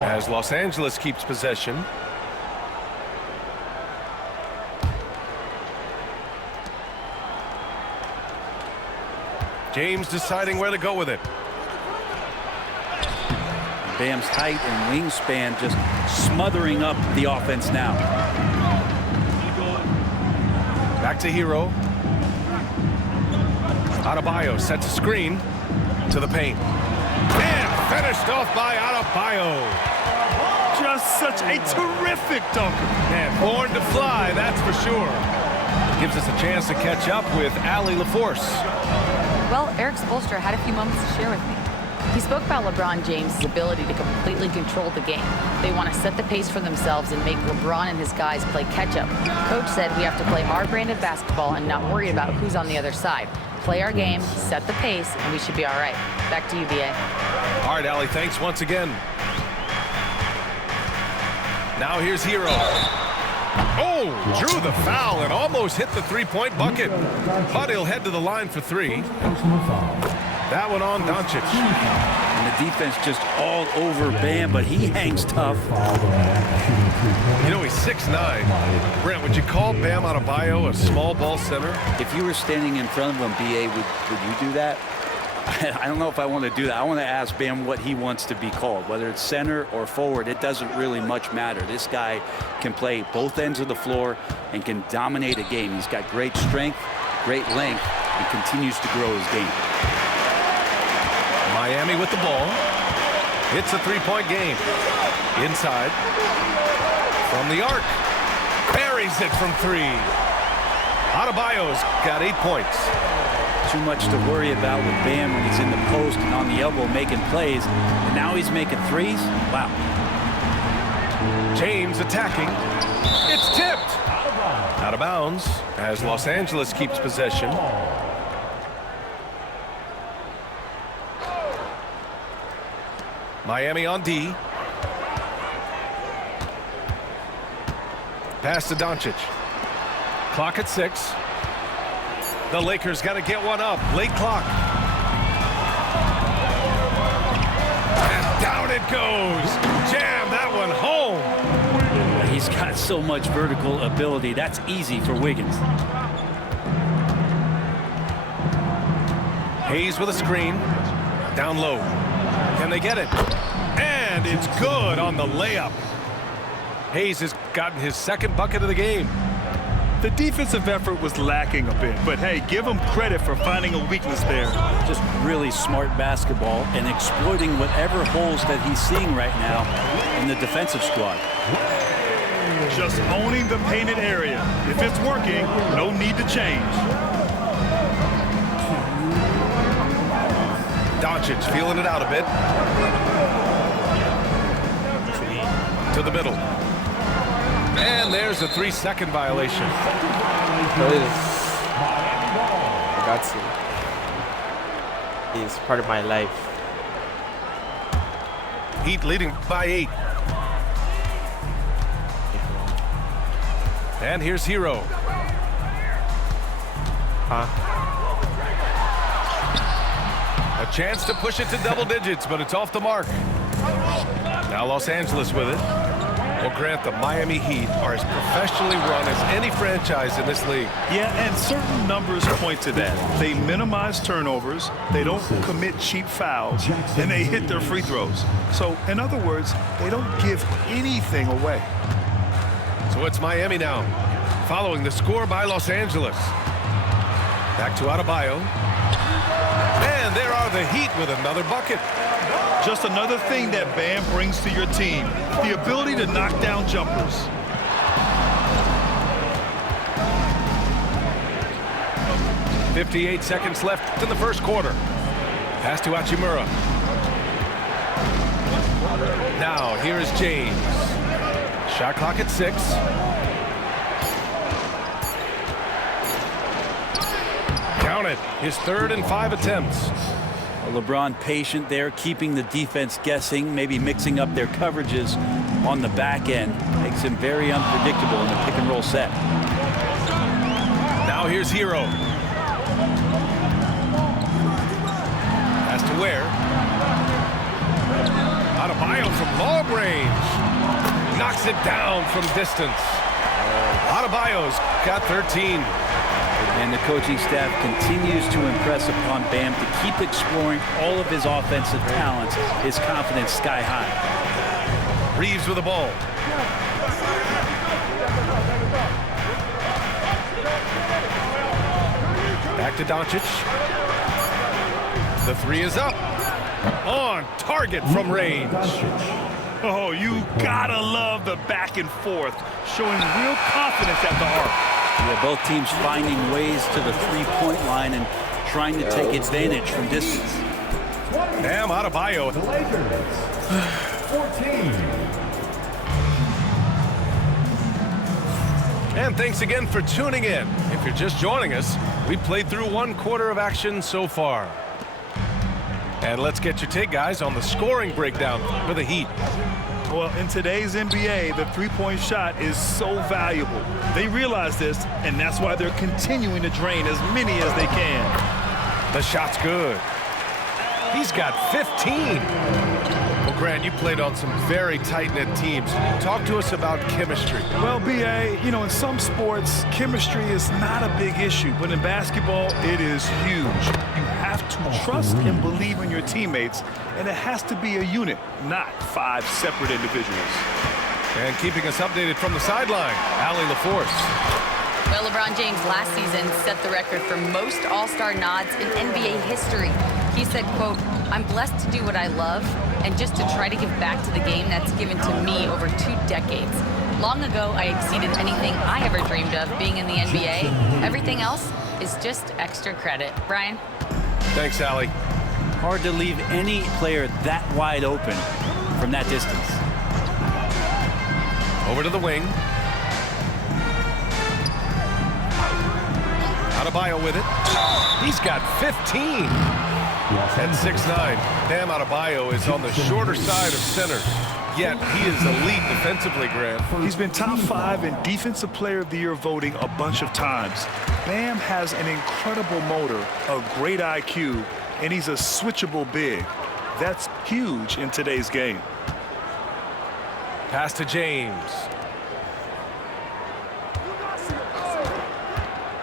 as Los Angeles keeps possession. James deciding where to go with it. Bam's height and wingspan just smothering up the offense now. Back to Hero. Adebayo sets a screen to the paint. And finished off by Adebayo. Just such a terrific dunker. Man, born to fly, that's for sure. Gives us a chance to catch up with Allie LaForce. Well, Eric Spoelstra had a few moments to share with me. He spoke about LeBron James' ability to completely control the game. They want to set the pace for themselves and make LeBron and his guys play catch-up. Coach said we have to play our brand of basketball and not worry about who's on the other side. Play our game, set the pace, and we should be all right. Back to you, B.A. All right, Allie, thanks once again. Now here's Hero. Oh, drew the foul and almost hit the three-point bucket. But he'll head to the line for three. That one on Doncic. And the defense just all over Bam, but he hangs tough. You know, he's 6'9". Brent, would you call Bam Adebayo a small ball center? If you were standing in front of him, BA, would you do that? I don't know if I want to do that. I want to ask Bam what he wants to be called, whether it's center or forward. It doesn't really much matter. This guy can play both ends of the floor and can dominate a game. He's got great strength, great length, and continues to grow his game. Miami with the ball. It's a three-point game. Inside. From the arc. Buries it from three. Adebayo's got 8 points. Too much to worry about with Bam when he's in the post and on the elbow making plays. And now he's making threes. Wow. James attacking. It's tipped. Out of bounds as Los Angeles keeps possession. Miami on D. Pass to Doncic. Clock at 6. The Lakers got to get one up. Late clock. And down it goes. Jam that one home. He's got so much vertical ability. That's easy for Wiggins. Hayes with a screen. Down low. Can they get it? And it's good on the layup. Hayes has gotten his second bucket of the game. The defensive effort was lacking a bit, but hey, give him credit for finding a weakness there. Just really smart basketball and exploiting whatever holes that he's seeing right now in the defensive squad. Just owning the painted area. If it's working, no need to change. Doncic feeling it out a bit. To the middle. And there's a 3-second violation. I got to. He's part of my life. Heat leading by 8. And here's Hero. A chance to push it to double digits, but it's off the mark. Now Los Angeles with it. Well, Grant, the Miami Heat are as professionally run as any franchise in this league. Yeah, and certain numbers point to that. They minimize turnovers, they don't commit cheap fouls, and they hit their free throws. So, in other words, they don't give anything away. So it's Miami now, following the score by Los Angeles. Back to Adebayo. And there are the Heat with another bucket. Just another thing that Bam brings to your team, the ability to knock down jumpers. .58 seconds left in the first quarter. Pass to Hachimura. Now here is James. Shot clock at 6. Count it. His 3rd and 5 attempts. LeBron patient there, keeping the defense guessing, maybe mixing up their coverages on the back end. Makes him very unpredictable in the pick and roll set. Now here's Hero. Pass to Ware. Adebayo from long range. knocks it down from distance. Adebayo's got 13. And the coaching staff continues to impress upon Bam to keep exploring all of his offensive talents, his confidence sky high. Reeves with the ball. Back to Doncic. The three is up. On target from range. Oh, you gotta love the back and forth, showing real confidence at the arc. Yeah, both teams finding ways to the three-point line and trying to take advantage from distance. Bam Adebayo. The Lakers, 14. And thanks again for tuning in. If you're just joining us, we played through 1 quarter of action so far. And let's get your take, guys, on the scoring breakdown for the Heat. Well, in today's NBA, the three-point shot is so valuable. They realize this, and that's why they're continuing to drain as many as they can. The shot's good. He's got 15. Well, Grant, you played on some very tight-knit teams. Talk to us about chemistry. Well, B.A., you know, in some sports, chemistry is not a big issue, but in basketball, it is huge. You have to trust and believe in your teammates, and it has to be a unit, not 5 separate individuals. And keeping us updated from the sideline, Allie LaForce. Well, LeBron James last season set the record for most All-Star nods in NBA history. He said, quote, "I'm blessed to do what I love and just to try to give back to the game that's given to me over 2 decades. Long ago, I exceeded anything I ever dreamed of being in the NBA. Everything else is just extra credit." Brian? Thanks, Allie. Hard to leave any player that wide open from that distance. Over to the wing. Adebayo with it. He's got 15. At 6'9", Bam Adebayo is on the shorter side of centers, yet he is elite defensively, Grant. He's been top 5 in Defensive Player of the Year voting a bunch of times. Bam has an incredible motor, a great IQ, and he's a switchable big. That's huge in today's game. Pass to James.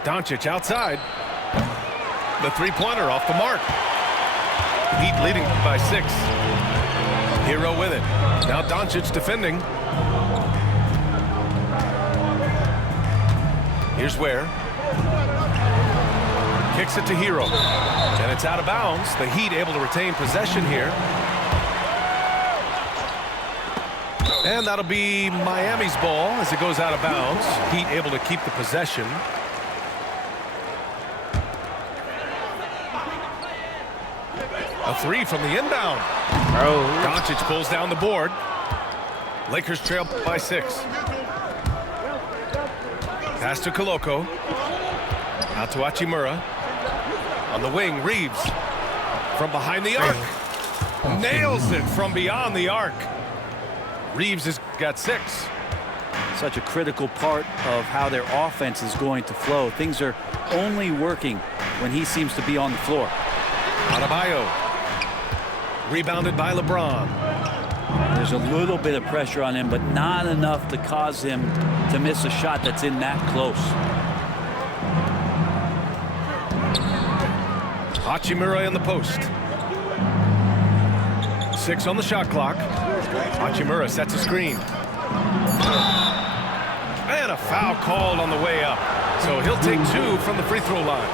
Doncic outside. The three-pointer off the mark. Heat leading by 6. Hero with it. Now Doncic defending. Here's Ware. Kicks it to Hero. And it's out of bounds. The Heat able to retain possession here. And that'll be Miami's ball as it goes out of bounds. Heat able to keep the possession. A 3 from the inbound. Doncic pulls down the board. Lakers trail by 6. Pass to Koloko. Out to Hachimura. On the wing, Reeves. From behind the arc. Nails it from beyond the arc. Reeves has got 6. Such a critical part of how their offense is going to flow. Things are only working when he seems to be on the floor. Adebayo. Rebounded by LeBron. There's a little bit of pressure on him, but not enough to cause him to miss a shot that's in that close. Hachimura in the post. 6 on the shot clock. Hachimura sets a screen. And a foul called on the way up. So he'll take 2 from the free throw line.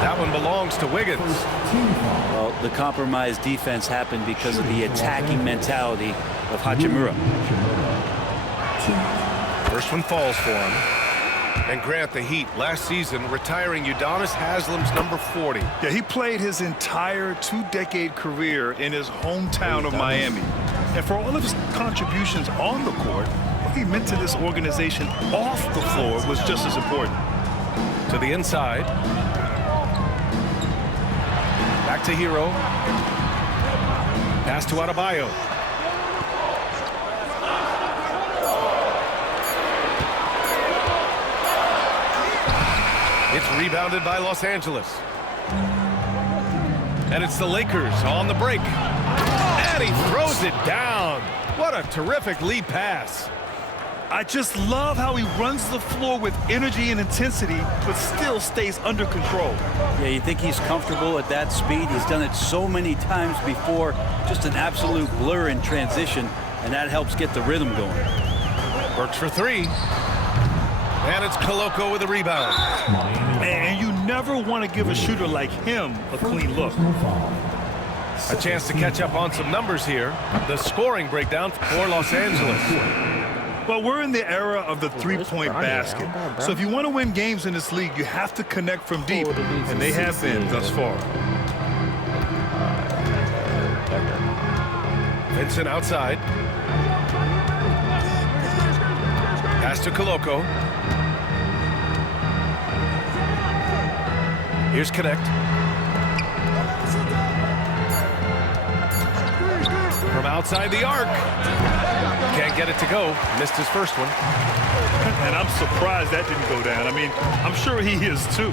That one belongs to Wiggins. Well, the compromised defense happened because of the attacking mentality of Hachimura. First one falls for him. And Grant, the Heat last season retiring Udonis Haslam's number 40. Yeah, he played his entire 2-decade career in his hometown of Miami. And for all of his contributions on the court, what he meant to this organization off the floor was just as important. To the inside. Back to Hero. Pass to Adebayo. It's rebounded by Los Angeles. And it's the Lakers on the break. And he throws it down. What a a terrific lead pass. I just love how he runs the floor with energy and intensity, but still stays under control. Yeah, you think he's comfortable at that speed? He's done it so many times before. Just an absolute blur in transition, and that helps get the rhythm going. Works for three. And it's Koloko with a rebound. And you never want to give a shooter like him a clean look. A chance to catch up on some numbers here. The scoring breakdown for Los Angeles. But we're in the era of the three-point basket. So if you want to win games in this league, you have to connect from deep, and they have been thus far. Vincent outside. Pass to Koloko. Here's Connect. From outside the arc. Can't get it to go. Missed his first one. And I'm surprised that didn't go down. I mean, I'm sure he is too.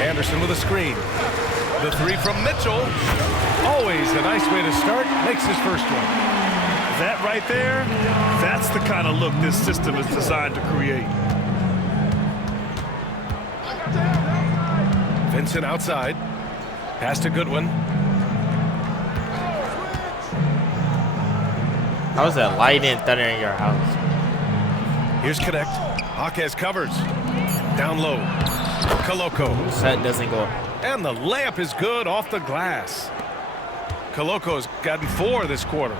Anderson with a screen. The three from Mitchell. Always a nice way to start. Makes his first one. That right there, that's the kind of look this system is designed to create. Vincent outside. Pass to Goodwin. How's that lightning thunder in your house? Here's Connect. Jaquez covers. Down low. Koloko. Set doesn't go. And the layup is good off the glass. Koloko's gotten 4 this quarter.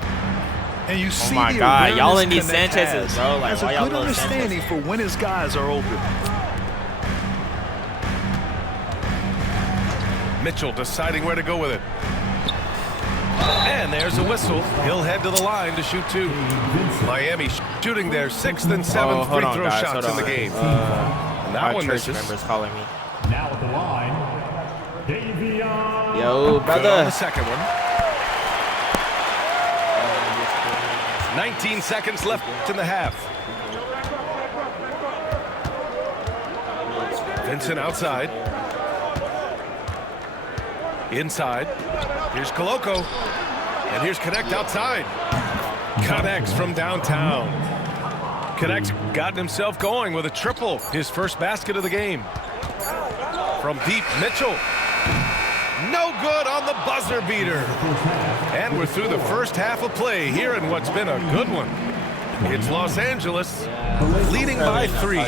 And you see my the God, y'all in awareness these Connect Sanchez's, bro. Like, has why a y'all good love understanding Sanchez? for when his guys are open. Mitchell deciding where to go with it. And there's a whistle. He'll head to the line to shoot 2. Miami shooting their 6th and 7th free throw shots in the game. And that one misses. Members calling me. Now at the line, Davion. Yo, Good on brother. the second one. 19 seconds left in the half. Vincent outside. Inside. Here's Koloko. And here's Connect outside. Connects from downtown. Connect's gotten himself going with a triple. His first basket of the game. From deep, Mitchell. No good on the buzzer beater. And we're through the first half of play here in what's been a good one. It's Los Angeles leading by 3.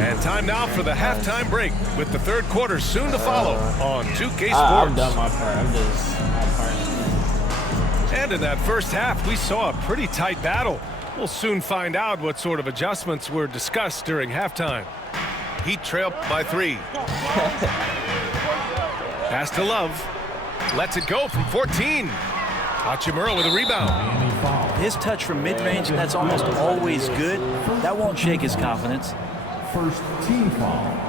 And time now for the halftime break with the third quarter soon to follow on 2K Sports. I've done my part. I'm just my part. And in that first half, we saw a pretty tight battle. We'll soon find out what sort of adjustments were discussed during halftime. Heat trailed by 3. Pass to Love. Lets it go from 14. Hachimura with a rebound. His touch from mid-range, that's almost always good. That won't shake his confidence. First team foul.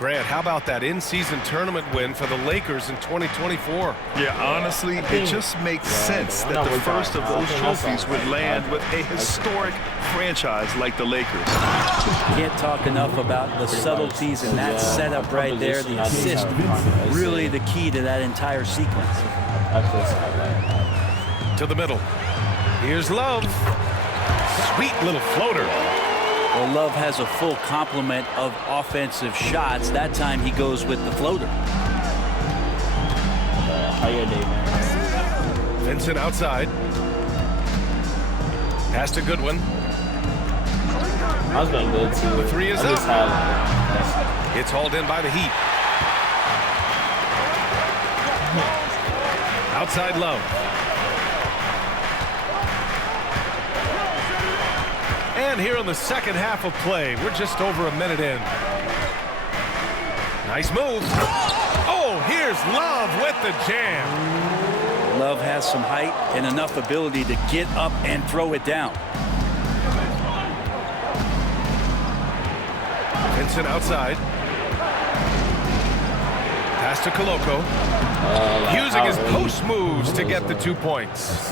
Grant, how about that in-season tournament win for the Lakers in 2024? Yeah, honestly, it just makes sense that the first of those trophies would land with a historic franchise like the Lakers. Can't talk enough about the subtleties in that setup right there. The assist, really the key to that entire sequence. To the middle. Here's Love. Sweet little floater. Well, Love has a full complement of offensive shots. That time he goes with the floater. How your day, man? Vincent outside. Pass to Goodwin. I was going good too. The 3 is I just up. had, It's hauled in by the Heat. Outside Love. And here in the second half of play, we're just over a minute in. Nice move. Oh, here's Love with the jam. Love has some height and enough ability to get up and throw it down. Vincent outside. Pass to Koloko. Using his post moves to get the 2 points.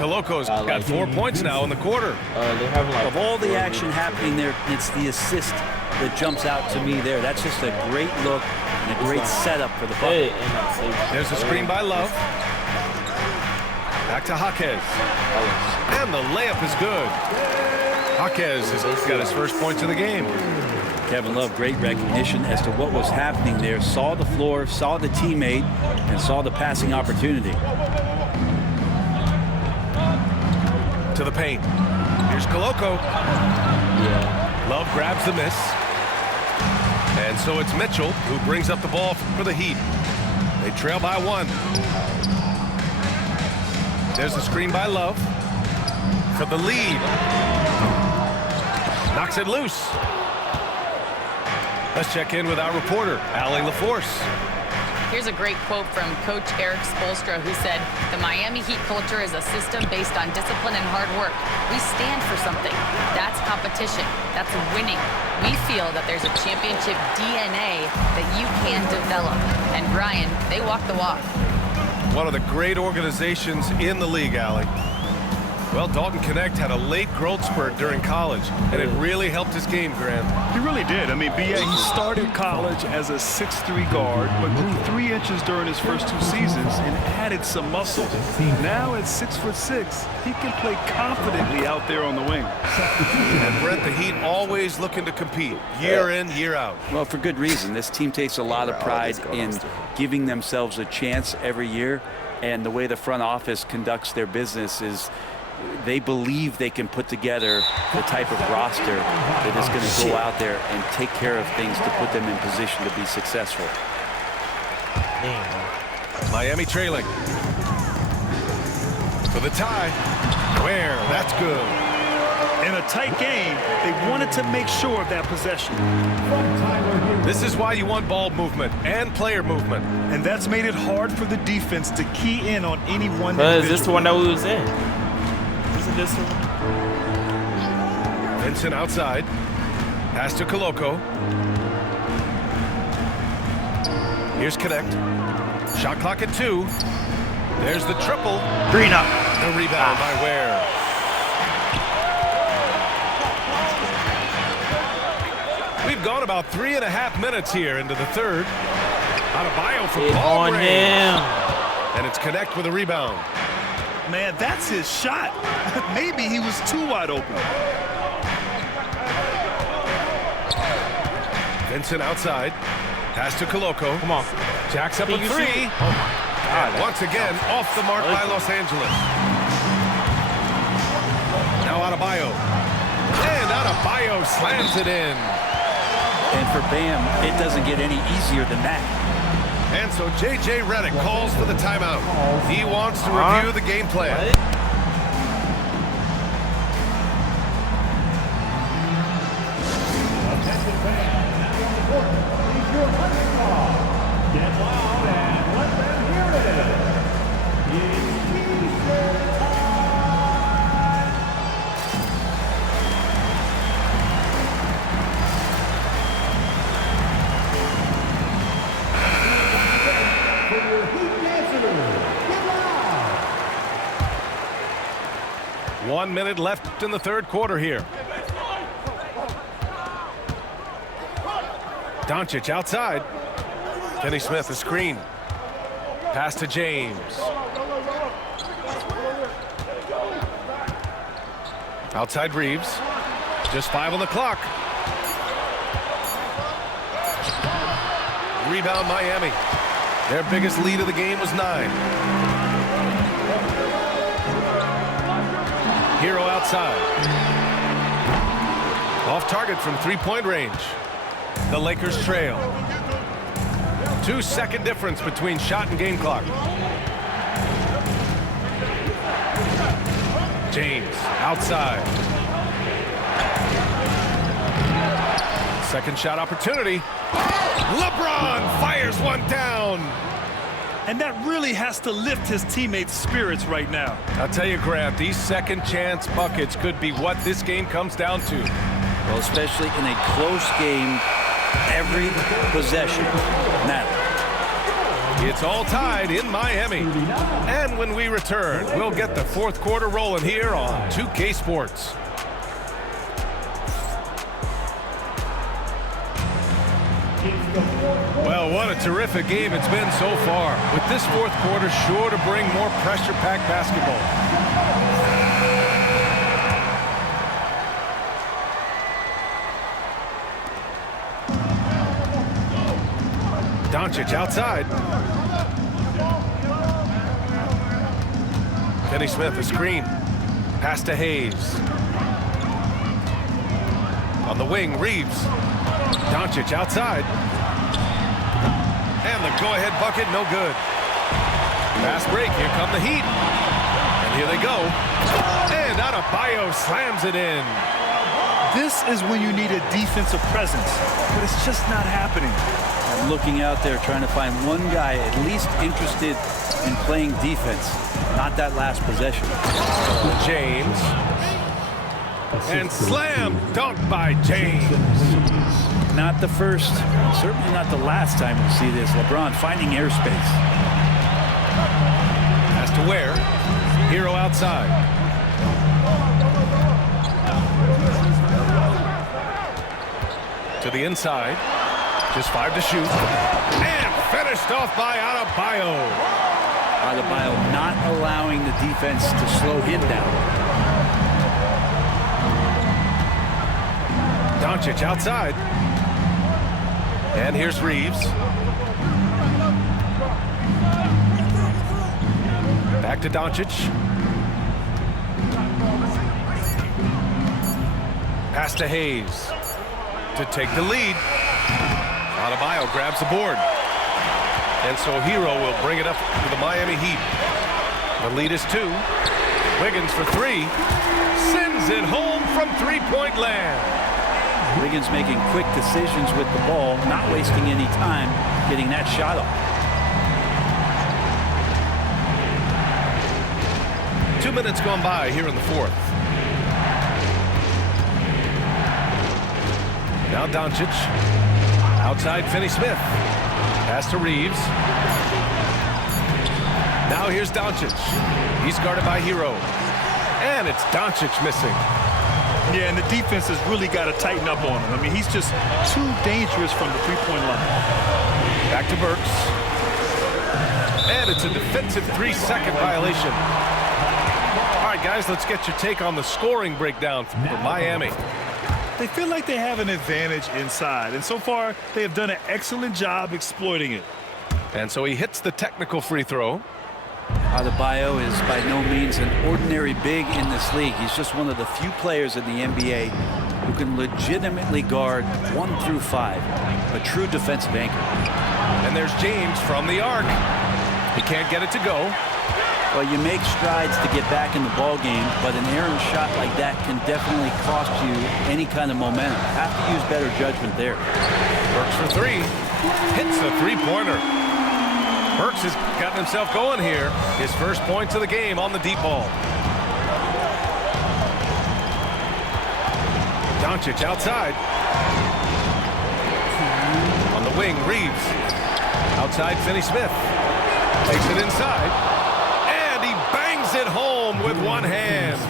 Koloko's got 4 points now in the quarter. they have like Of all the action happening there, it's the assist that jumps out to me there. That's just a great look and a great setup for the bucket. There's a screen by Love. Back to Jaquez. And the layup is good. Jaquez has got his first points of the game. Kevin Love, great recognition as to what was happening there. Saw the floor, saw the teammate, and saw the passing opportunity. To the paint. Here's Koloko. Yeah. Love grabs the miss. And so it's Mitchell who brings up the ball for the Heat. They trail by 1. There's the screen by Love for the lead. Knocks it loose. Let's check in with our reporter, Allie LaForce. Here's a great quote from Coach Eric Spoelstra, who said, "The Miami Heat culture is a system based on discipline and hard work. We stand for something. That's competition. That's winning. We feel that there's a championship DNA that you can develop." And Brian, they walk the walk. One of the great organizations in the league, Allie. Well, Dalton Connect had a late growth spurt during college, and it really helped his game, Grant. He really did. I mean, B.A., he started college as a 6'3" guard, but grew 3 inches during his first 2 seasons and added some muscle. Now at 6'6", he can play confidently out there on the wing. And Brent, the Heat always looking to compete, year in, year out. Well, for good reason. This team takes a lot of pride in giving themselves a chance every year, and the way the front office conducts their business is they believe they can put together the type of roster that is going to go out there and take care of things to put them in position to be successful. Miami trailing. For the tie. Where? That's good. In a tight game, they wanted to make sure of that possession. This is why you want ball movement and player movement. And that's made it hard for the defense to key in on any one Is this the one that we was in? Isn't this the one? Vincent outside. Pass to Koloko. Here's Connect. Shot clock at 2. There's the triple. Green up. The rebound by Ware. We've gone about 3.5 minutes here into the third. Adebayo from long range. And it's Connect with a rebound. Man, that's his shot. Maybe he was too wide open. Vincent outside. Pass to Koloko. Come on. Jacks up a 3. Oh my God. And once again, off the mark by Los Angeles. Now Adebayo. And Adebayo slams it in. And for Bam, it doesn't get any easier than that. And so J.J. Redick calls for the timeout. He wants to review the game plan. Get loud and let them hear it. It's Easter time. For your Heat dancers, get loud. 1 minute left in the third quarter here. Doncic outside. Kenny Smith, a screen. Pass to James. Outside Reeves. Just 5 on the clock. Rebound Miami. Their biggest lead of the game was 9. Hero outside. Off target from 3-point range. The Lakers trail. 2-second difference between shot and game clock. James outside. Second shot opportunity. LeBron fires one down. And that really has to lift his teammates' spirits right now. I'll tell you, Grant, these second chance buckets could be what this game comes down to. Well, especially in a close game, every possession matters. It's all tied in Miami. And when we return, we'll get the fourth quarter rolling here on 2K Sports. It's Well, what a terrific game it's been so far. With this fourth quarter sure to bring more pressure-packed basketball. Doncic outside. Finney Smith, a screen. Pass to Hayes. On the wing, Reeves. Doncic outside. And the go-ahead bucket, no good. Fast break, here come the Heat. And here they go. And Adebayo slams it in. This is when you need a defensive presence, but it's just not happening. I'm looking out there trying to find one guy at least interested in playing defense, not that last possession. James. And slam dunk by James. Not the first, certainly not the last time we'll see this. LeBron finding airspace. Has to Ware. Hero outside. To the inside. Just 5 to shoot. And finished off by Adebayo. Adebayo not allowing the defense to slow him down. Doncic outside. And here's Reeves. Back to Doncic. Pass to Hayes to take the lead. Adebayo grabs the board. And so Hero will bring it up to the Miami Heat. The lead is 2. Wiggins for 3. Sends it home from three-point land. Wiggins making quick decisions with the ball, not wasting any time getting that shot off. 2 minutes gone by here in the fourth. Now Doncic. Outside Finney Smith. Pass to Reeves. Now here's Doncic. He's guarded by Hero. And it's Doncic missing. Yeah, and the defense has really got to tighten up on him. I mean, he's just too dangerous from the three-point line. Back to Burks. And it's a defensive 3-second violation. All right, guys, let's get your take on the scoring breakdown for Miami. They feel like they have an advantage inside, and so far they have done an excellent job exploiting it. And so he hits the technical free throw. Adebayo is by no means an ordinary big in this league. He's just one of the few players in the NBA who can legitimately guard 1 through 5, a true defensive anchor. And there's James from the arc. He can't get it to go. Well, you make strides to get back in the ball game, but an errant shot like that can definitely cost you any kind of momentum. Have to use better judgment there. Burks for 3. Hits the three-pointer. Burks has gotten himself going here. His first points of the game on the deep ball. Doncic outside. On the wing, Reeves. Outside, Finney Smith. Takes it inside. And he bangs it home with one hand.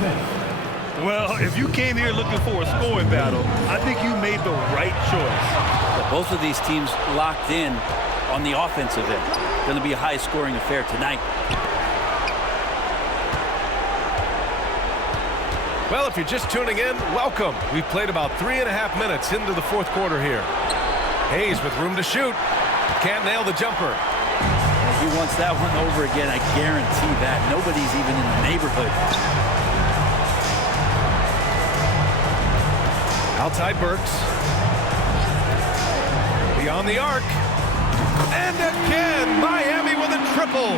Well, if you came here looking for a scoring battle, I think you made the right choice. But both of these teams locked in on the offensive end. Going to be a high-scoring affair tonight. Well, if you're just tuning in, welcome. We've played about 3.5 minutes into the fourth quarter here. Hayes with room to shoot. Can't nail the jumper. He wants that one over again, I guarantee that. Nobody's even in the neighborhood. Outside Burks. Beyond the arc. And again, Miami with a triple.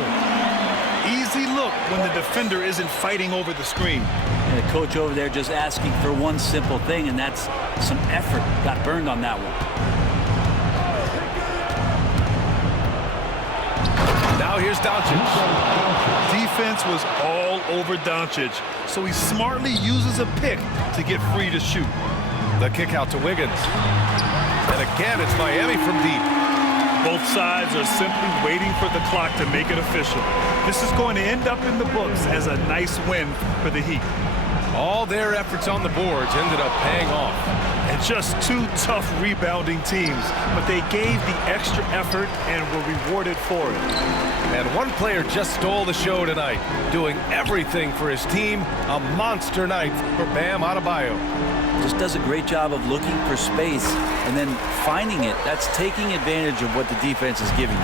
Easy look when the defender isn't fighting over the screen. And the coach over there just asking for one simple thing, and that's some effort. Got burned on that one. Now here's Doncic. Defense was all over Doncic, so he smartly uses a pick to get free to shoot. The kick out to Wiggins. And again, it's Miami from deep. Both sides are simply waiting for the clock to make it official. This is going to end up in the books as a nice win for the Heat. All their efforts on the boards ended up paying off. And just two tough rebounding teams, but they gave the extra effort and were rewarded for it. And one player just stole the show tonight, doing everything for his team. A monster night for Bam Adebayo. Just does a great job of looking for space and then finding it. That's taking advantage of what the defense is giving you.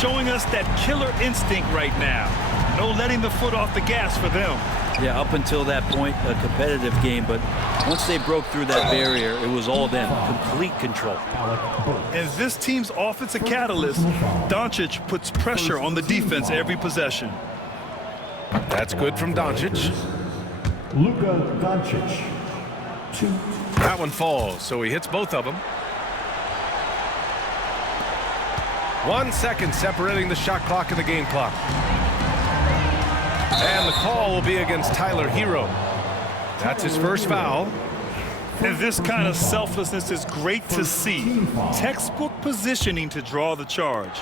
Showing us that killer instinct right now. No letting the foot off the gas for them. Yeah, up until that point, a competitive game, but once they broke through that barrier, it was all them. Complete control. As this team's offensive catalyst, Doncic puts pressure on the defense every possession. That's good from Doncic. Luka Doncic. 2. That one falls, so he hits both of them. 1 second separating the shot clock and the game clock. And the call will be against Tyler Hero. That's his first foul. And this kind of selflessness is great to see. Textbook positioning to draw the charge.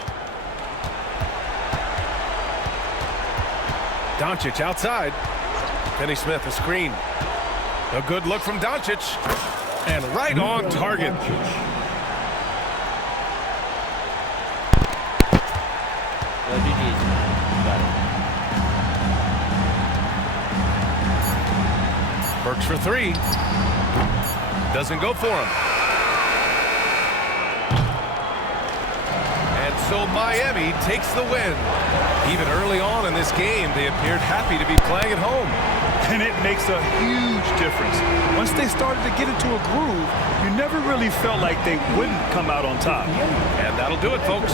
Doncic outside. Finney Smith a screen. A good look from Doncic. And right on target. Well, GG's. Got it. Burks for 3. Doesn't go for him. And so Miami takes the win. Even early on in this game, they appeared happy to be playing at home. And it makes a huge difference. Once they started to get into a groove, you never really felt like they wouldn't come out on top. And that'll do it, folks.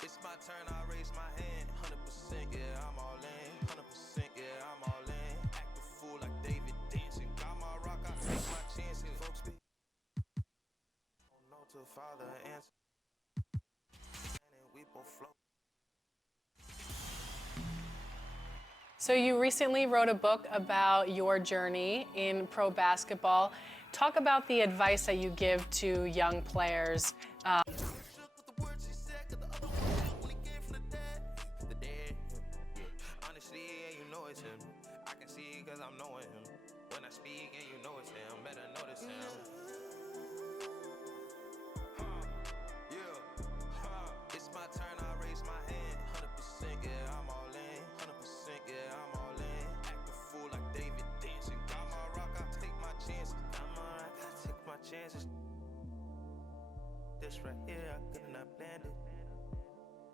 It's my turn, I raise my hand. 100%, yeah, I'm all in. 100%, yeah, I'm all in. Act a fool like David dancing. Got my rock, I take my chances. Folks be don't know till Father answer. And we both flow. So you recently wrote a book about your journey in pro basketball. Talk about the advice that you give to young players. Chances. This right here, I could not planned it.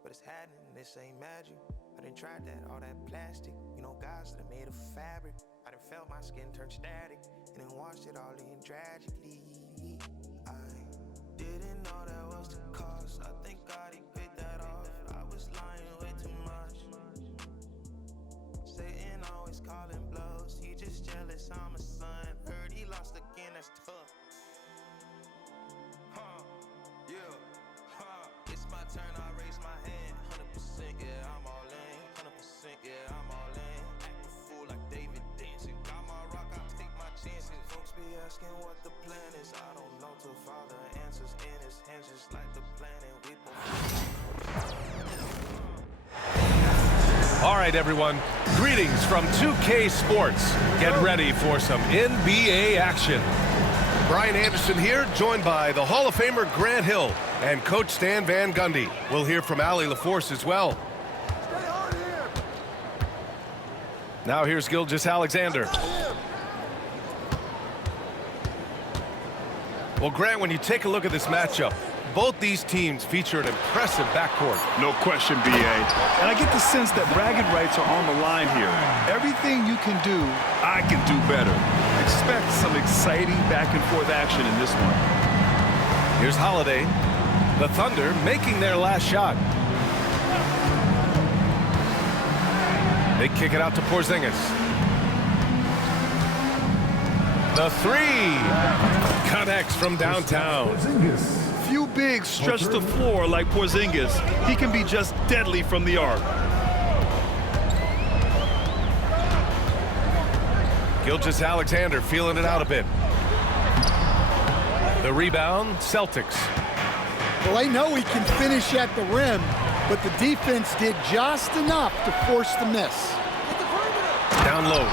But it's happening, this ain't magic. I done tried that, all that plastic. You know, guys that are made of fabric. I done felt my skin turn static. And then watched it all end tragically. I didn't know that was the cost. I think God, he paid that off. I was lying way too much. Satan always calling blows. He just jealous, I'm a son. Heard he lost again, that's tough. It's my turn, I raise my hand. 100%, yeah, I'm all in. 100%, yeah, I'm all in. Act a fool like David dancing. Got my rock, I take my chances. Folks be asking what the plan is. I don't know till Father answers in his hands, just like the plan, and we both. All right, everyone. Greetings from 2K Sports. Get ready for some NBA action. Brian Anderson here, joined by the Hall of Famer Grant Hill and Coach Stan Van Gundy. We'll hear from Allie LaForce as well. Now here's Gilgeous-Alexander. Well, Grant, when you take a look at this matchup, both these teams feature an impressive backcourt. No question, B.A. And I get the sense that bragging rights are on the line here. Everything you can do, I can do better. Expect some exciting back-and-forth action in this one. Here's Holiday. The Thunder making their last shot. They kick it out to Porzingis. The three connects from downtown. Few bigs stretch the floor like Porzingis. He can be just deadly from the arc. Gilgeous-Alexander feeling it out a bit. The rebound, Celtics. Well, they know he can finish at the rim, but the defense did just enough to force the miss. Down low.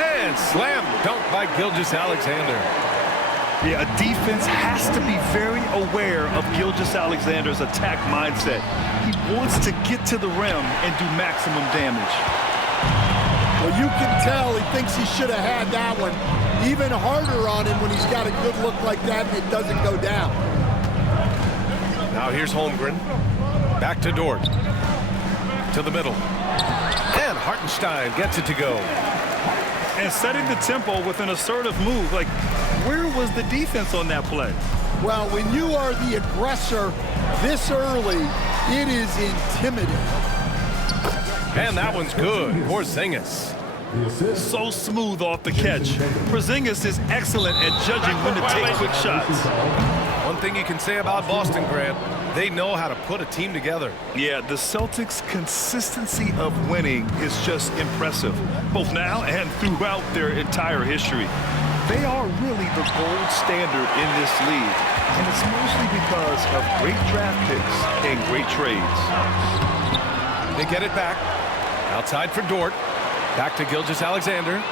And slam dunk by Gilgeous-Alexander. Yeah, a defense has to be very aware of Gilgeous-Alexander's attack mindset. He wants to get to the rim and do maximum damage. Well, you can tell he thinks he should have had that one even harder on him when he's got a good look like that and it doesn't go down. Now here's Holmgren. Back to Dort. To the middle. And Hartenstein gets it to go. And setting the tempo with an assertive move. Like, where was the defense on that play? Well, when you are the aggressor this early, it is intimidating. And that one's good. Porzingis. So smooth off the catch. Porzingis is excellent at judging when to take quick shots. One thing you can say about Boston, Grant, they know how to put a team together. Yeah, the Celtics' consistency of winning is just impressive, both now and throughout their entire history. They are really the gold standard in this league, and it's mostly because of great draft picks and great trades. They get it back. Outside for Dort. Back to Gilgeous-Alexander.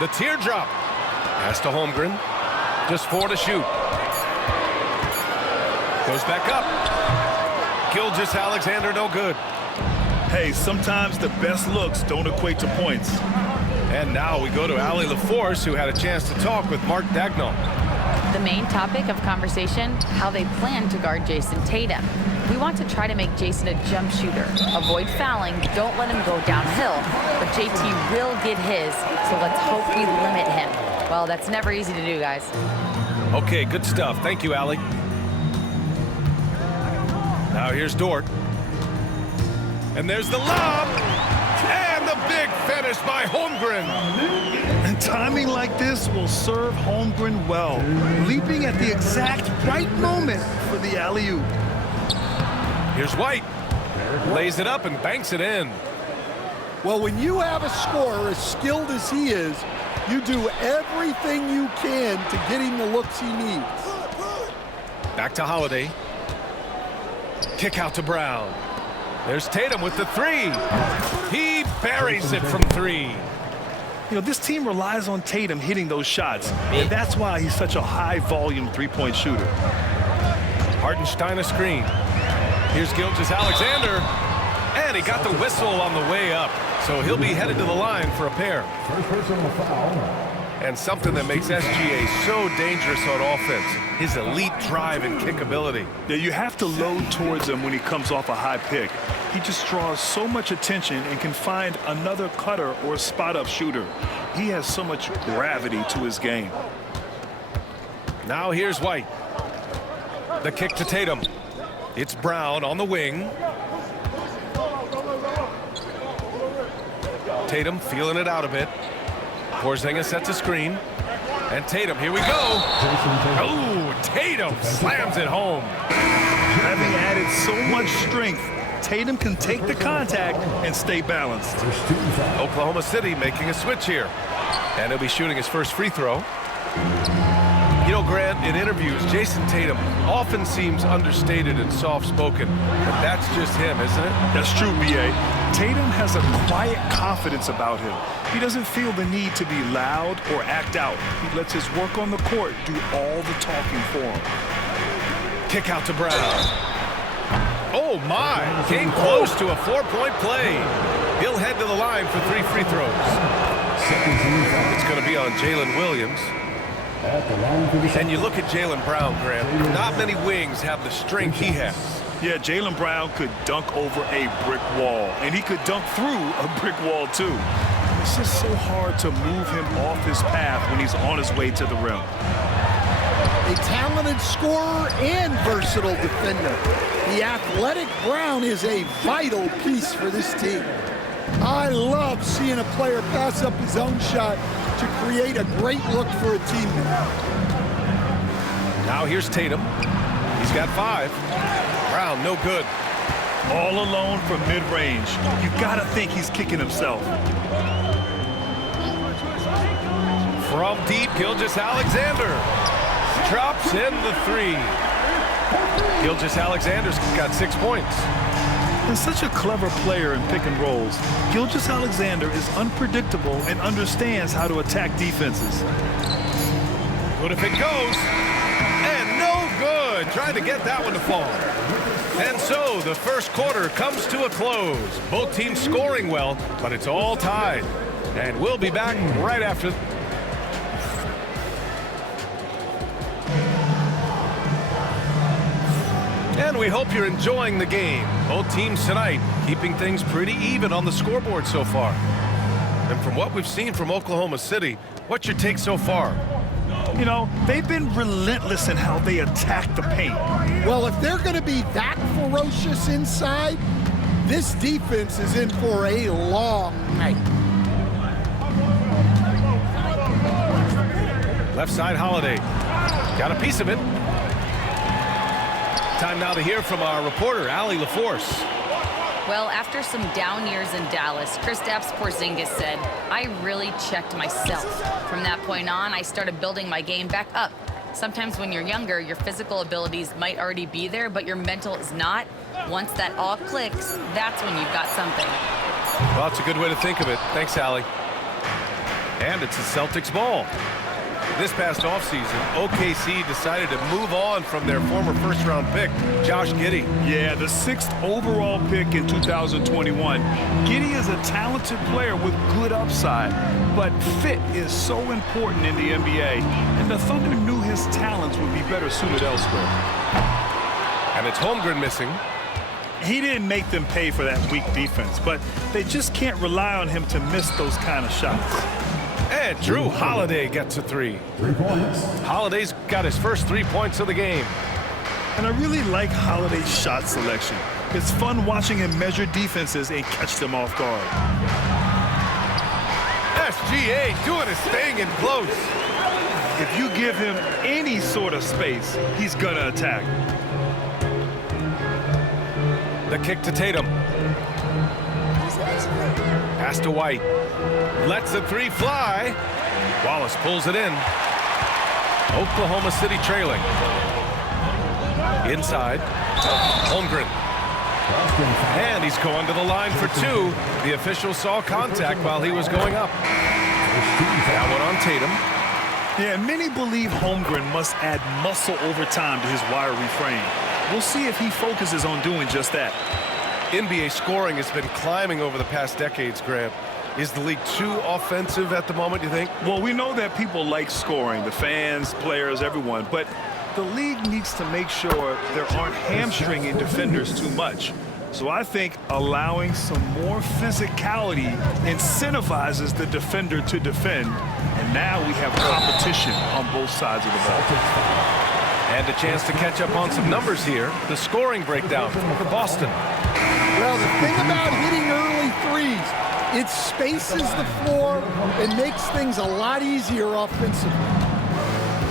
The teardrop. Pass to Holmgren. Just 4 to shoot. Goes back up. Gilgeous-Alexander no good. Hey, sometimes the best looks don't equate to points. And now we go to Allie LaForce, who had a chance to talk with Mark Dagnall. The main topic of conversation, how they plan to guard Jason Tatum. We want to try to make Jason a jump shooter. Avoid fouling, don't let him go downhill. But JT will get his, so let's hope we limit him. Well, that's never easy to do, guys. Okay, good stuff. Thank you, Allie. Now here's Dort. And there's the lob. And the big finish by Holmgren. And timing like this will serve Holmgren well. Leaping at the exact right moment for the alley-oop. Here's White. Lays it up and banks it in. Well, when you have a scorer as skilled as he is, you do everything you can to get him the looks he needs. Back to Holiday. Kick out to Brown. There's Tatum with the 3. He buries it from 3. You know, this team relies on Tatum hitting those shots, and that's why he's such a high-volume three-point shooter. Hartenstein a screen. Here's Gilgeous-Alexander, and he got the whistle on the way up, so he'll be headed to the line for a pair. First personal foul. And something that makes SGA so dangerous on offense, his elite drive and kick ability. Yeah, you have to load towards him when he comes off a high pick. He just draws so much attention and can find another cutter or spot-up shooter. He has so much gravity to his game. Now here's White. The kick to Tatum. It's Brown on the wing. Tatum feeling it out a bit. Porzingis sets a screen. And Tatum, here we go. Oh, Tatum slams it home. Having added so much strength, Tatum can take the contact and stay balanced. Oklahoma City making a switch here. And he'll be shooting his first free throw. You know, Grant, in interviews, Jason Tatum often seems understated and soft-spoken, but that's just him, isn't it? That's true, B.A. Tatum has a quiet confidence about him. He doesn't feel the need to be loud or act out. He lets his work on the court do all the talking for him. Kick out to Brown. Oh, my. Came close to a 4-point play. He'll head to the line for 3 free throws. It's going to be on Jalen Williams. And you look at Jaylen Brown, Grant, not many wings have the strength he has. Yeah, Jaylen Brown could dunk over a brick wall, and he could dunk through a brick wall, too. It's just so hard to move him off his path when he's on his way to the rim. A talented scorer and versatile defender. The athletic Brown is a vital piece for this team. I love seeing a player pass up his own shot to create a great look for a teammate. Now here's Tatum. He's got 5. Brown, no good. All alone from mid-range. You gotta think he's kicking himself. From deep, Gilgeous-Alexander drops in the three. Gilgeous-Alexander's got 6 points. He's such a clever player in pick and rolls. Gilgeous-Alexander is unpredictable and understands how to attack defenses. What if it goes? And no good. Trying to get that one to fall. And so the first quarter comes to a close. Both teams scoring well, but it's all tied. And we'll be back right after. And we hope you're enjoying the game. Both teams tonight keeping things pretty even on the scoreboard so far. And from what we've seen from Oklahoma City, what's your take so far? You know, they've been relentless in how they attack the paint. Well, if they're going to be that ferocious inside, this defense is in for a long night. Left side, Holiday. Got a piece of it. Time now to hear from our reporter, Allie LaForce. Well, after some down years in Dallas, Kristaps Porzingis said, I really checked myself. From that point on, I started building my game back up. Sometimes when you're younger, your physical abilities might already be there, but your mental is not. Once that all clicks, that's when you've got something. Well, it's a good way to think of it. Thanks, Allie. And it's the Celtics ball. This past offseason, OKC decided to move on from their former first-round pick, Josh Giddey. Yeah, the 6th overall pick in 2021. Giddey is a talented player with good upside, but fit is so important in the NBA, and the Thunder knew his talents would be better suited elsewhere. And it's Holmgren missing. He didn't make them pay for that weak defense, but they just can't rely on him to miss those kind of shots. And Drew Holiday gets a 3. 3 points. Holiday's got his first 3 points of the game. And I really like Holiday's shot selection. It's fun watching him measure defenses and catch them off guard. SGA doing his thing in close. If you give him any sort of space, he's gonna attack. The kick to Tatum. Pass to White. Lets the 3 fly. Wallace pulls it in. Oklahoma City trailing. Inside. Holmgren. And he's going to the line for 2. The official saw contact while he was going up. That one on Tatum. Yeah, many believe Holmgren must add muscle over time to his wiry frame. We'll see if he focuses on doing just that. NBA scoring has been climbing over the past decades, Grant. Is the league too offensive at the moment, you think? Well, we know that people like scoring, the fans, players, everyone, but the league needs to make sure there aren't hamstringing defenders too much. So I think allowing some more physicality incentivizes the defender to defend, and now we have competition on both sides of the ball. And a chance to catch up on some numbers here. The scoring breakdown for Boston. Well, the thing about hitting early threes, it spaces the floor and makes things a lot easier offensively.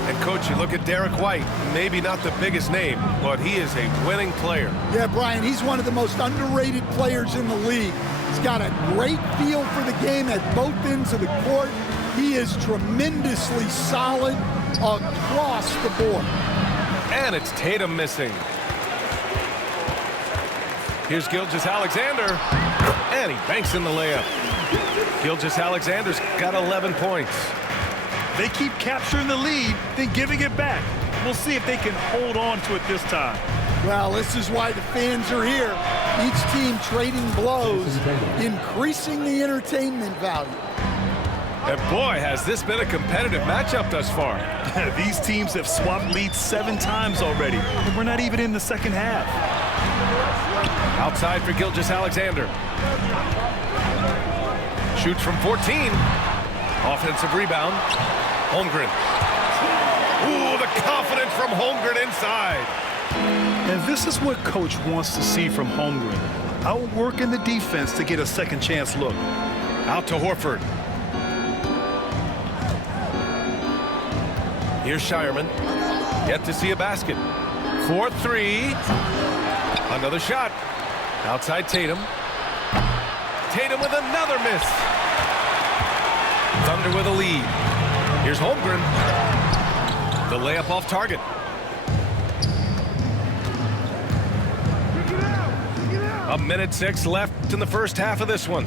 And, Coach, you look at Derek White, maybe not the biggest name, but he is a winning player. Yeah, Brian, he's one of the most underrated players in the league. He's got a great feel for the game at both ends of the court. He is tremendously solid across the board. And it's Tatum missing. Here's Gilgeous-Alexander, and he banks in the layup. Gilgeous-Alexander's got 11 points. They keep capturing the lead, then giving it back. We'll see if they can hold on to it this time. Well, this is why the fans are here. Each team trading blows, increasing the entertainment value. And boy, has this been a competitive matchup thus far. These teams have swapped leads 7 times already, and we're not even in the second half. Outside for Gilgeous-Alexander. Shoots from 14. Offensive rebound. Holmgren. Ooh, the confidence from Holmgren inside. And this is what Coach wants to see from Holmgren. Outworking the defense to get a second chance look. Out to Horford. Here's Shireman. Yet to see a basket. 4-3. Another shot. Outside Tatum. Tatum with another miss. Thunder with a lead. Here's Holmgren. The layup off target. A minute 6 left in the first half of this one.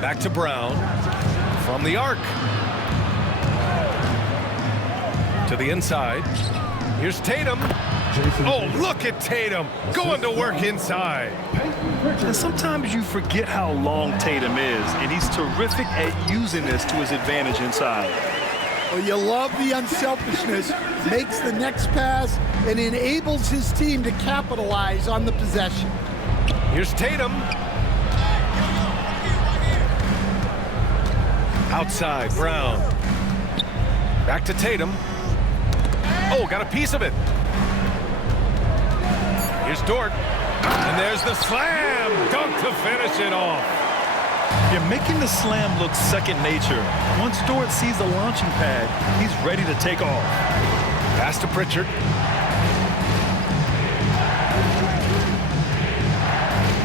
Back to Brown. From the arc. To the inside. Here's Tatum. Oh, look at Tatum going to work inside. And sometimes you forget how long Tatum is, and he's terrific at using this to his advantage inside. Well, you love the unselfishness, makes the next pass, and enables his team to capitalize on the possession. Here's Tatum. Outside, Brown. Back to Tatum. Oh, got a piece of it. Here's Dort. And there's the slam dunk to finish it off. You're making the slam look second nature. Once Dort sees the launching pad, he's ready to take off. Pass to Pritchard.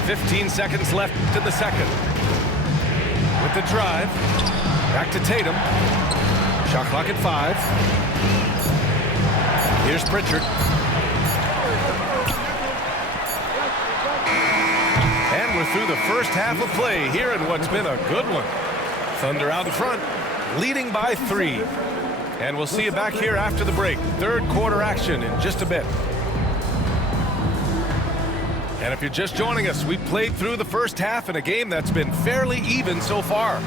15 seconds left in the second. With the drive. Back to Tatum. Shot clock at 5. Here's Pritchard. And we're through the first half of play here in what's been a good one. Thunder out in front, leading by 3. And we'll see you back here after the break. Third quarter action in just a bit. And if you're just joining us, we played through the first half in a game that's been fairly even so far.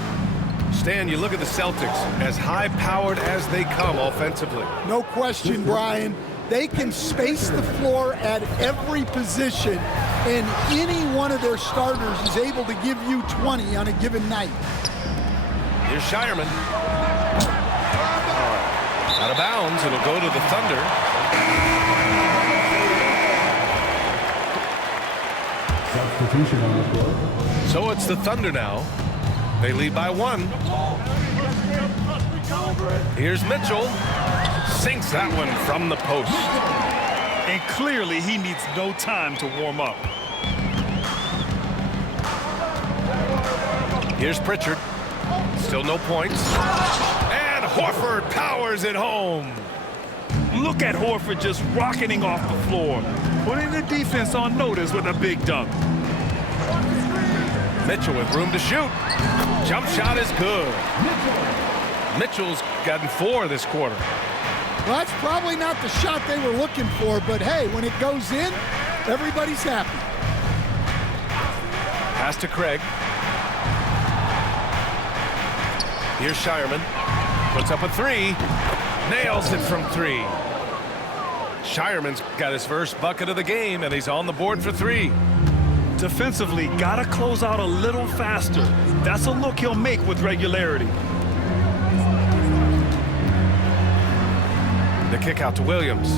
Stan, you look at the Celtics, as high-powered as they come offensively. No question, Brian. They can space the floor at every position, and any one of their starters is able to give you 20 on a given night. Here's Shireman. Out of bounds, it'll go to the Thunder. Substitution on the floor. So it's the Thunder now. They lead by 1. Here's Mitchell. Sinks that one from the post. And clearly he needs no time to warm up. Here's Pritchard. Still no points. And Horford powers it home. Look at Horford just rocketing off the floor, putting the defense on notice with a big dunk. Mitchell with room to shoot. Jump shot is good. Mitchell's gotten 4 this quarter. Well, that's probably not the shot they were looking for, but hey, when it goes in, everybody's happy. Pass to Craig. Here's Shireman. Puts up a 3. Nails it from 3. Shireman's got his first bucket of the game, and he's on the board for 3. Defensively, gotta close out a little faster. That's a look he'll make with regularity. The kick out to Williams.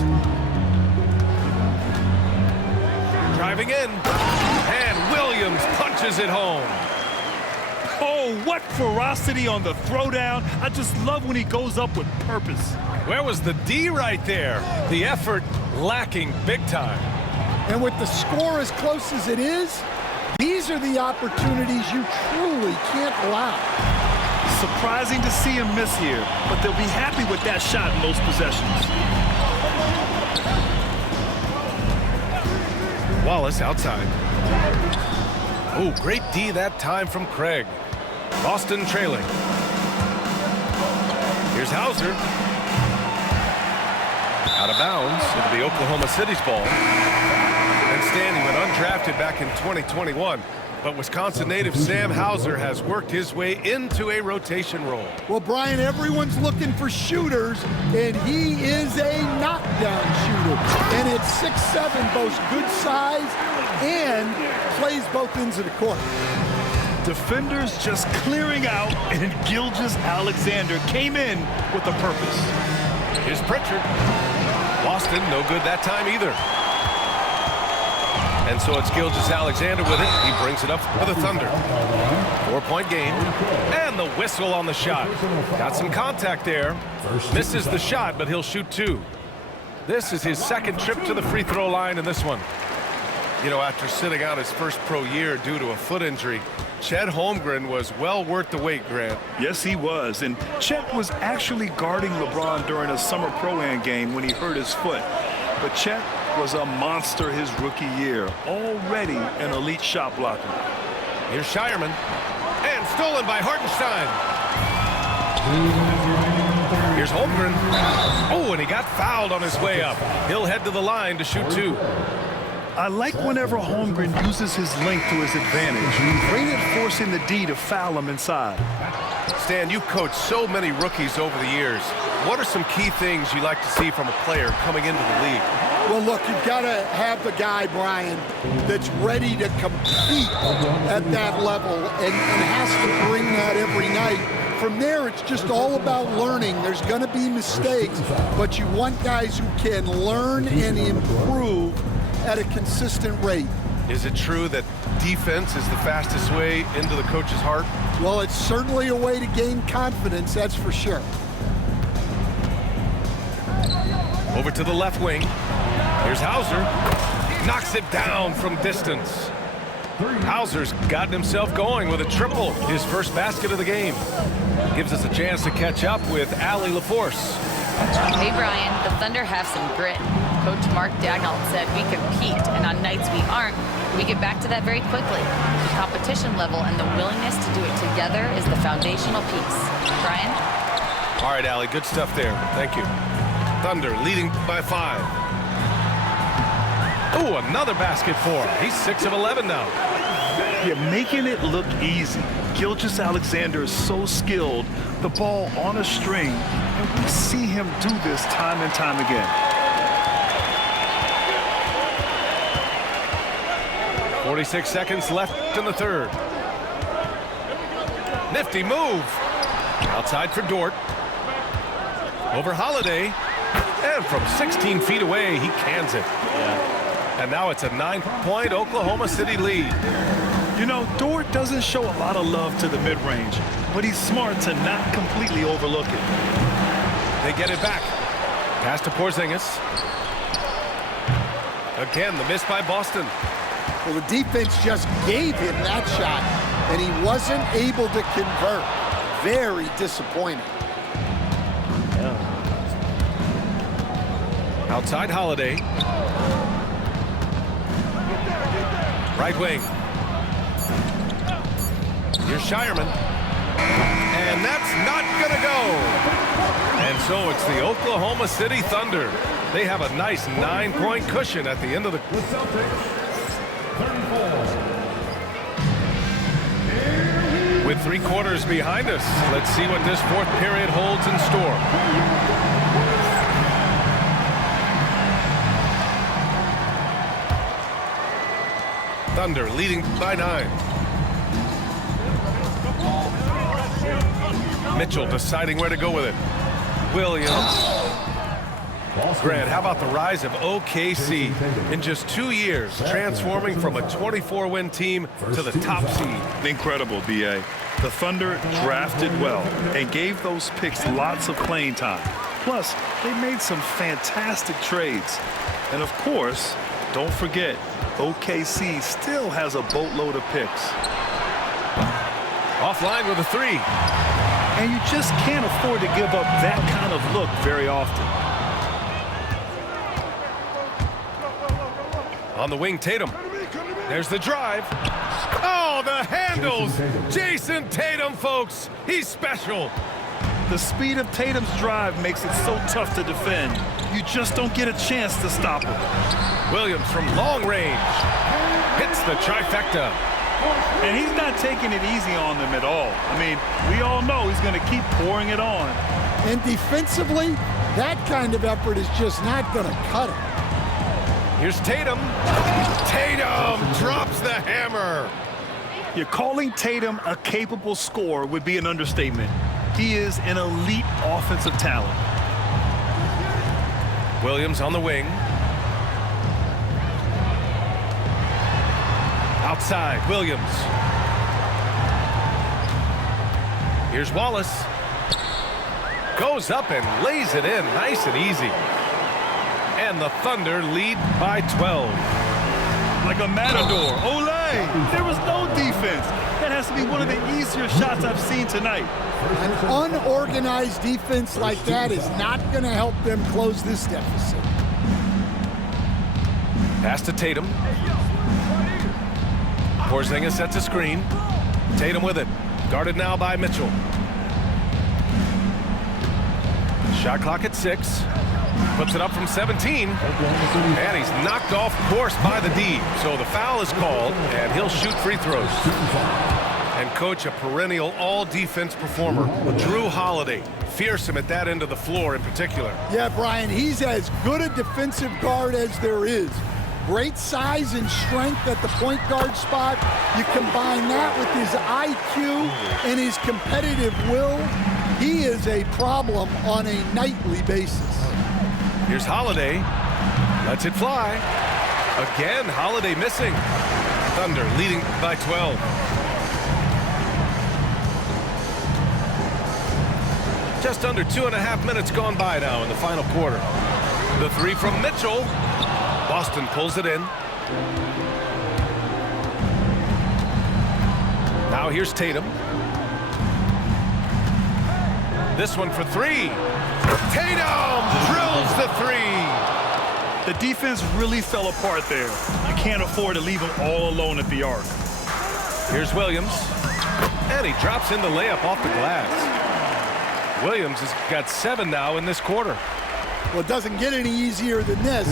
Driving in. And Williams punches it home. Oh, what ferocity on the throwdown. I just love when he goes up with purpose. Where was the D right there? The effort lacking big time. And with the score as close as it is, these are the opportunities you truly can't allow. Surprising to see him miss here, but they'll be happy with that shot in those possessions. Wallace outside. Oh, great D that time from Craig. Boston trailing. Here's Hauser. Out of bounds. It'll be Oklahoma City's ball. And Stanley went undrafted back in 2021. But Wisconsin native Sam Hauser has worked his way into a rotation role. Well, Brian, everyone's looking for shooters, and he is a knockdown shooter. And at 6'7", boasts good size and plays both ends of the court. Defenders just clearing out, and Gilgeous-Alexander came in with a purpose. Here's Pritchard. Boston, no good that time either. And so it's Gilgeous-Alexander with it. He brings it up for the Thunder. 4-point game. And the whistle on the shot. Got some contact there. Misses the shot, but he'll shoot 2. This is his second trip to the free throw line in this one. You know, after sitting out his first pro year due to a foot injury, Chet Holmgren was well worth the wait, Grant. Yes, he was. And Chet was actually guarding LeBron during a summer pro-am game when he hurt his foot. But Chet was a monster his rookie year, already an elite shot blocker. Here's Shireman, and stolen by Hartenstein. Here's Holmgren. Oh, and he got fouled on his way up. He'll head to the line to shoot 2. I like whenever Holmgren uses his length to his advantage, great at forcing the D to foul him inside. Stan, you've coached so many rookies over the years. What are some key things you like to see from a player coming into the league? Well, look, you've got to have the guy, Brian, that's ready to compete at that level and has to bring that every night. From there, it's just all about learning. There's going to be mistakes, but you want guys who can learn and improve at a consistent rate. Is it true that defense is the fastest way into the coach's heart? Well, it's certainly a way to gain confidence, that's for sure. Over to the left wing. Here's Hauser. Knocks it down from distance. Hauser's gotten himself going with a triple, his first basket of the game. Gives us a chance to catch up with Allie LaForce. Hey, Brian, the Thunder have some grit. Coach Mark Dagnall said we compete, and on nights we aren't, we get back to that very quickly. The competition level and the willingness to do it together is the foundational piece. Brian? All right, Allie, good stuff there. Thank you. Thunder leading by 5. Oh, another basket for him. He's 6 of 11 now. You're making it look easy. Gilgeous-Alexander is so skilled, the ball on a string, and we see him do this time and time again. 46 seconds left in the third. Nifty move. Outside for Dort. Over Holiday. And from 16 feet away, he cans it. And now it's a 9-point Oklahoma City lead. You know, Dort doesn't show a lot of love to the mid-range, but he's smart to not completely overlook it. They get it back. Pass to Porzingis. Again, the miss by Boston. Well, the defense just gave him that shot, and he wasn't able to convert. Very disappointing. Outside Holiday. Right wing. Here's Shireman. And that's not gonna go. And so it's the Oklahoma City Thunder. They have a nice 9-point cushion at the end of the... With 3 quarters behind us, let's see what this 4th period holds in store. Thunder leading by 9. Mitchell deciding where to go with it. Williams. Grant, how about the rise of OKC in just 2 years, transforming from a 24-win team to the top seed? Incredible, B.A. The Thunder drafted well and gave those picks lots of playing time. Plus, they made some fantastic trades. And of course, don't forget, OKC still has a boatload of picks. Offline with a 3. And you just can't afford to give up that kind of look very often. On the wing, Tatum. There's the drive. Oh, the handles. Jason Tatum, folks. He's special. The speed of Tatum's drive makes it so tough to defend. You just don't get a chance to stop him. Williams from long range. Hits the trifecta. And he's not taking it easy on them at all. I mean, we all know he's going to keep pouring it on. And defensively, that kind of effort is just not going to cut it. Here's Tatum. Tatum drops the hammer. You're calling Tatum a capable scorer would be an understatement. He is an elite offensive talent. Williams on the wing. Outside, Williams. Here's Wallace. Goes up and lays it in nice and easy. And the Thunder lead by 12. Like like a matador. Olay! There was no defense. That has to be one of the easier shots I've seen tonight. An unorganized defense like that is not going to help them close this deficit. Pass to Tatum. Porzingis sets a screen. Tatum with it. Guarded now by Mitchell. Shot clock at 6. Puts it up from 17. And he's knocked off course by the D. So the foul is called, and he'll shoot free throws. And coach, a perennial all-defense performer, Drew Holiday. Fearsome at that end of the floor in particular. Yeah, Brian, he's as good a defensive guard as there is. Great size and strength at the point guard spot. You combine that with his IQ and his competitive will, he is a problem on a nightly basis. Here's Holiday. Lets it fly. Again, Holiday missing. Thunder leading by 12. Just under 2.5 minutes gone by now in the final quarter. The three from Mitchell. Boston pulls it in. Now here's Tatum. This one for 3. Tatum drills the 3. The defense really fell apart there. You can't afford to leave them all alone at the arc. Here's Williams. And he drops in the layup off the glass. Williams has got 7 now in this quarter. Well, it doesn't get any easier than this.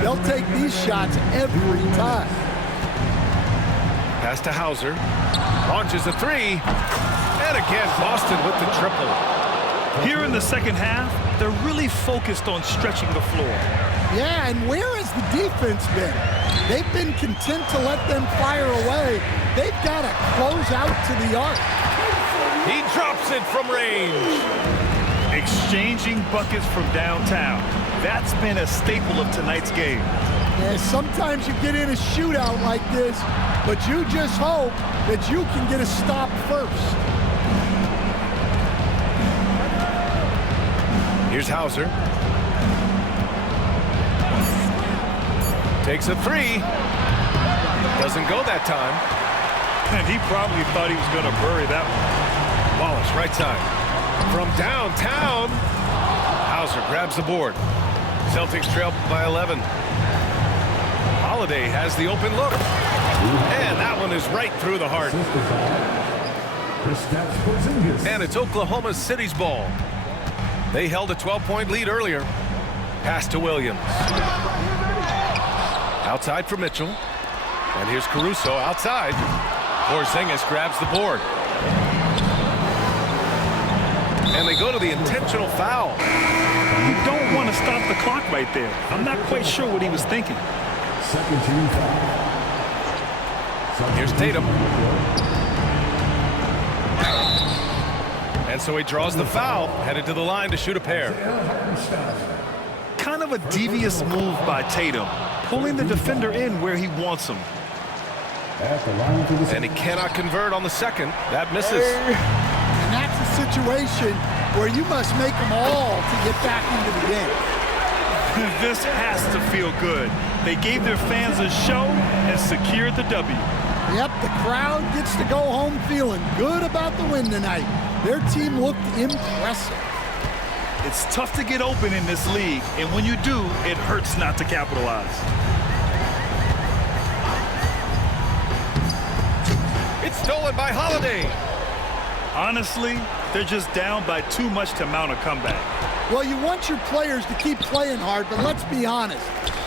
They'll take these shots every time. Pass to Hauser. Launches a 3. And again, Boston with the triple. Here in the second half, they're really focused on stretching the floor. Yeah, and where has the defense been? They've been content to let them fire away. They've got to close out to the arc. He drops it from range. Exchanging buckets from downtown. That's been a staple of tonight's game. Yeah, sometimes you get in a shootout like this, but you just hope that you can get a stop first. Here's Hauser. Takes a 3. Doesn't go that time. And he probably thought he was going to bury that one. Wallace, right side. From downtown. Hauser grabs the board. Celtics trail by 11. Holiday has the open look. And that one is right through the heart. And it's Oklahoma City's ball. They held a 12-point lead earlier. Pass to Williams. Outside for Mitchell. And here's Caruso outside. Porzingis grabs the board. And they go to the intentional foul. You don't want to stop the clock right there. I'm not quite sure what he was thinking. Second team foul. Here's Tatum. And so he draws the foul, headed to the line to shoot a pair. Kind of a devious move by Tatum, pulling the defender in where he wants him. And he cannot convert on the second. That misses. And that's a situation where you must make them all to get back into the game. This has to feel good. They gave their fans a show and secured the W. Yep, the crowd gets to go home feeling good about the win tonight. Their team looked impressive. It's tough to get open in this league, and when you do, it hurts not to capitalize. It's stolen by Holiday. Honestly, they're just down by too much to mount a comeback. Well, you want your players to keep playing hard, but let's be honest,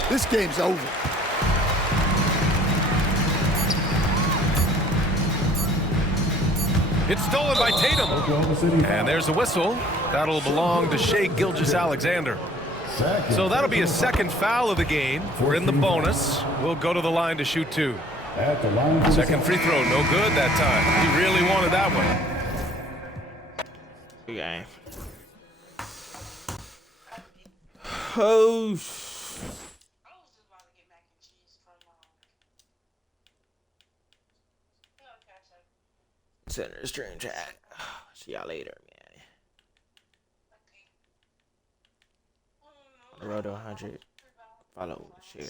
this game's over. It's stolen by Tatum. And there's a whistle. That'll belong to Shai Gilgeous-Alexander. So that'll be a second foul of the game. We're in the bonus. We'll go to the line to shoot 2. Second free throw, no good that time. He really wanted that one. Okay. Oh. Center stream chat. See y'all later, man. On the road to 100. Follow, share.